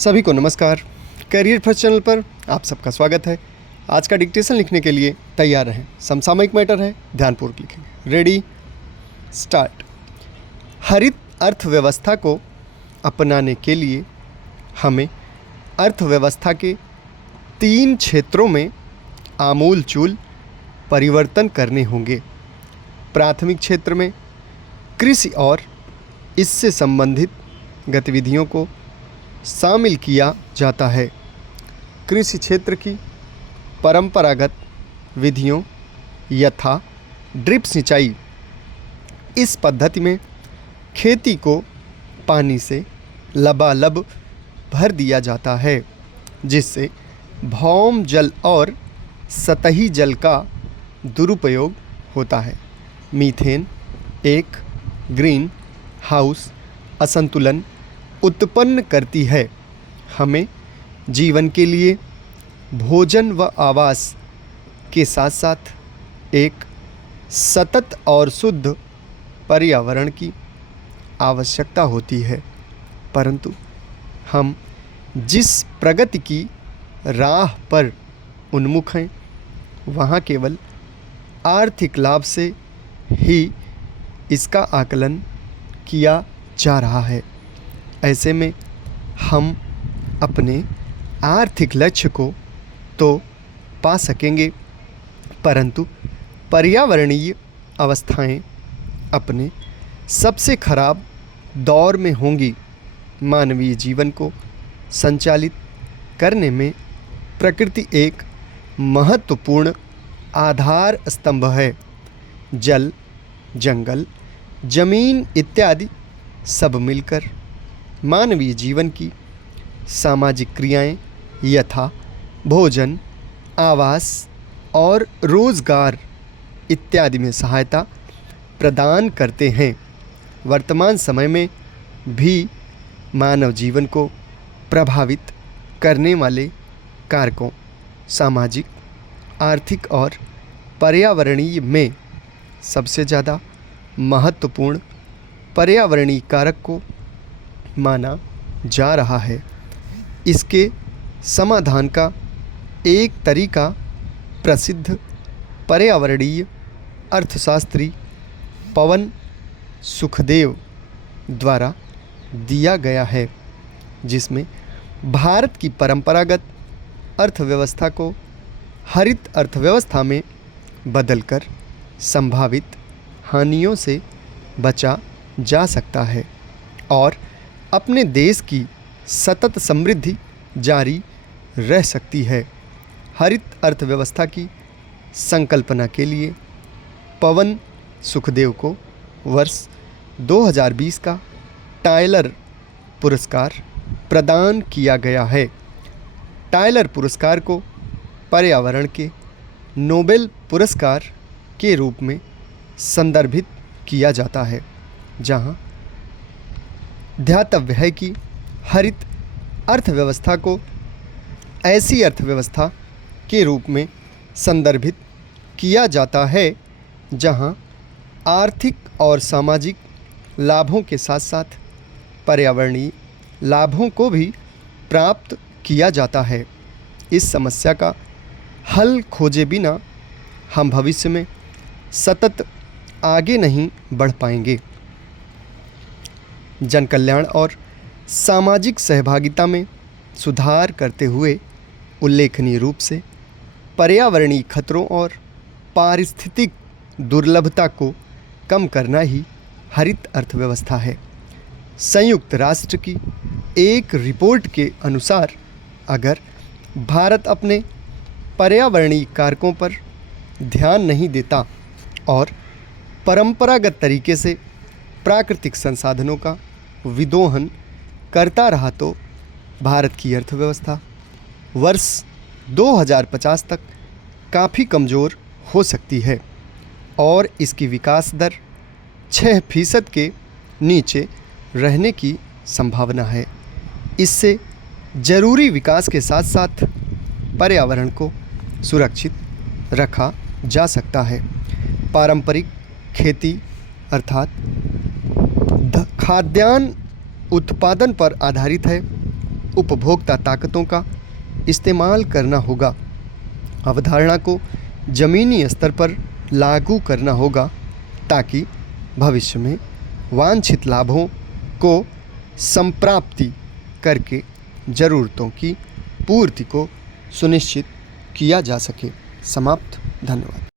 सभी को नमस्कार। करियर फर्स्ट चैनल पर आप सबका स्वागत है। आज का डिक्टेशन लिखने के लिए तैयार रहें। समसामयिक मैटर है, ध्यानपूर्वक लिखेंगे। Ready start. हरित अर्थव्यवस्था को अपनाने के लिए हमें अर्थव्यवस्था के 3 क्षेत्रों में आमूलचूल परिवर्तन करने होंगे। प्राथमिक क्षेत्र में कृषि और इससे संबंधित गतिविधियों को शामिल किया जाता है। कृषि क्षेत्र की परंपरागत विधियों यथा ड्रिप सिंचाई, इस पद्धति में खेती को पानी से लबालब भर दिया जाता है, जिससे भौम जल और सतही जल का दुरुपयोग होता है। मीथेन एक ग्रीन हाउस असंतुलन उत्पन्न करती है। हमें जीवन के लिए भोजन व आवास के साथ साथ एक सतत और शुद्ध पर्यावरण की आवश्यकता होती है, परंतु हम जिस प्रगति की राह पर उन्मुख हैं वहाँ केवल आर्थिक लाभ से ही इसका आकलन किया जा रहा है। ऐसे में हम अपने आर्थिक लक्ष्य को तो पा सकेंगे, परंतु पर्यावरणीय अवस्थाएं अपने सबसे खराब दौर में होंगी। मानवीय जीवन को संचालित करने में प्रकृति एक महत्वपूर्ण आधार स्तंभ है। जल, जंगल, जमीन इत्यादि सब मिलकर मानवीय जीवन की सामाजिक क्रियाएं यथा भोजन, आवास और रोजगार इत्यादि में सहायता प्रदान करते हैं। वर्तमान समय में भी मानव जीवन को प्रभावित करने वाले कारकों सामाजिक, आर्थिक और पर्यावरणीय में सबसे ज़्यादा महत्वपूर्ण पर्यावरणीय कारक को माना जा रहा है। इसके समाधान का एक तरीका प्रसिद्ध पर्यावरणीय अर्थशास्त्री पवन सुखदेव द्वारा दिया गया है, जिसमें भारत की परंपरागत अर्थव्यवस्था को हरित अर्थव्यवस्था में बदलकर संभावित हानियों से बचा जा सकता है और अपने देश की सतत समृद्धि जारी रह सकती है। हरित अर्थव्यवस्था की संकल्पना के लिए पवन सुखदेव को वर्ष 2020 का टायलर पुरस्कार प्रदान किया गया है। टायलर पुरस्कार को पर्यावरण के नोबेल पुरस्कार के रूप में संदर्भित किया जाता है, जहां ध्यातव्य है कि हरित अर्थव्यवस्था को ऐसी अर्थव्यवस्था के रूप में संदर्भित किया जाता है जहां आर्थिक और सामाजिक लाभों के साथ साथ पर्यावरणीय लाभों को भी प्राप्त किया जाता है। इस समस्या का हल खोजे बिना हम भविष्य में सतत आगे नहीं बढ़ पाएंगे। जन कल्याण और सामाजिक सहभागिता में सुधार करते हुए उल्लेखनीय रूप से पर्यावरणीय खतरों और पारिस्थितिक दुर्लभता को कम करना ही हरित अर्थव्यवस्था है। संयुक्त राष्ट्र की एक रिपोर्ट के अनुसार अगर भारत अपने पर्यावरणीय कारकों पर ध्यान नहीं देता और परंपरागत तरीके से प्राकृतिक संसाधनों का विदोहन करता रहा तो भारत की अर्थव्यवस्था वर्ष 2050 तक काफ़ी कमज़ोर हो सकती है और इसकी विकास दर 6% के नीचे रहने की संभावना है। इससे जरूरी विकास के साथ साथ पर्यावरण को सुरक्षित रखा जा सकता है। पारंपरिक खेती अर्थात खाद्यान्न उत्पादन पर आधारित है, उपभोक्ता ताकतों का इस्तेमाल करना होगा। अवधारणा को ज़मीनी स्तर पर लागू करना होगा ताकि भविष्य में वांछित लाभों को संप्राप्ति करके ज़रूरतों की पूर्ति को सुनिश्चित किया जा सके। समाप्त। धन्यवाद।